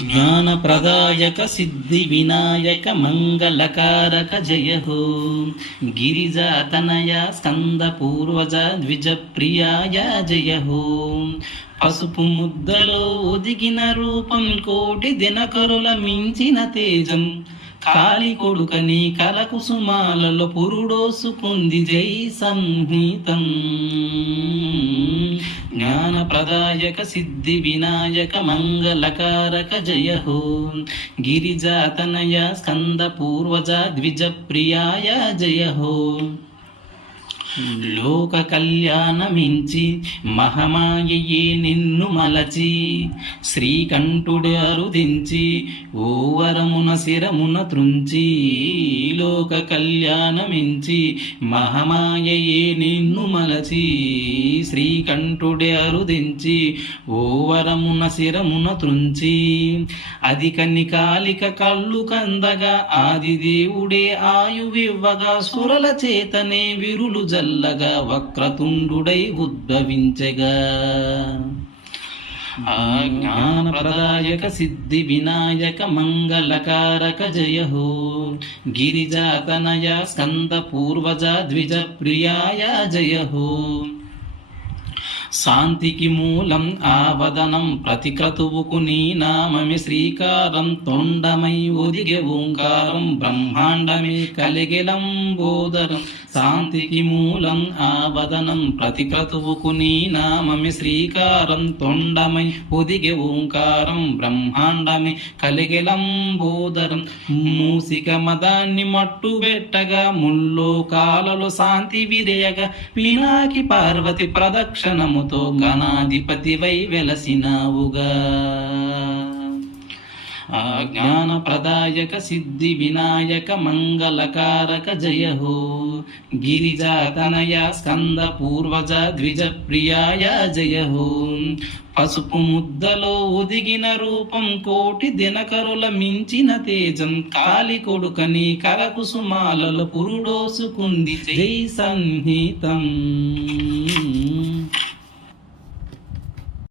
జ్ఞానప్రదాయక సిద్ధి వినాయక మంగళకారక జయ హో. గిరిజాతనయ స్కంద పూర్వజ ద్విజ ప్రియాయ జయ హో. పసుపు ముద్దలో ఒదిగిన రూపం కోటి దినకరుల మించిన తేజం. కాలి కొడుకని కలకుసుమాలలో పురుడోసుకుంది జై సంహితం. జ్ఞానప్రదాయక సిద్ధి వినాయక మంగళకారక జయ హో. గిరిజాతనయ స్కంద పూర్వజ ద్విజ ప్రియాయ జయ హో. లోక కళ్యాణమించి మహమాయయే నిన్ను మలచి శ్రీకంఠుడే అరుదించి ఓవరమున శిరమున త్రుంచి. లోక కళ్యాణమించి మహమాయయే నిన్ను మలచి శ్రీకంఠుడే అరుదించి ఓవరమున శిరమున త్రుంచి. అధిక నికాలిక కళ్ళు కందగా ఆదిదేవుడే ఆయువివ్వగా సురల చేతనే విరులు జల్లగా వక్రతుండుడై ఉద్భవించగా. జ్ఞానప్రదాయక సిద్ధి వినాయక మంగళకారక జయ హో. గిరిజాతనయ స్కంద పూర్వజ ద్విజ ప్రియాయ జయ హో. శాంతికి మూలం ఆవదనం ప్రతిక్రతువుకు నీ నామమే శ్రీకారం. తొండమై ఒదిగే ఓంకారం బ్రహ్మాండమే కలిగెలంబోదరం. శాంతికి మూలం ఆవదనం ప్రతిక్రతువుకు నీ నామమే శ్రీకారం. తొండమై ఒదిగే ఓంకారం బ్రహ్మాండమే కలిగెలంబోదరం. మూసిక మదాన్ని మట్టు పెట్టగా ముల్లోకాలలో శాంతి విరేయగా. పినాకి పార్వతి ప్రదక్షిణము తో గణాధిపతివై వెలసినావుగా. జ్ఞానప్రదాయక సిద్ధి వినాయక మంగళకారక జయ హో. గిరిజాతనయ స్కంద పూర్వజ ద్విజ ప్రియాయ జయ హో. పసుపు ముద్దలో ఒదిగిన రూపం కోటి దినకరుల మించిన తేజం. కాలి కొడుకని కరకుసుమాలలో పురుడోసుకుంది జై సంహితం.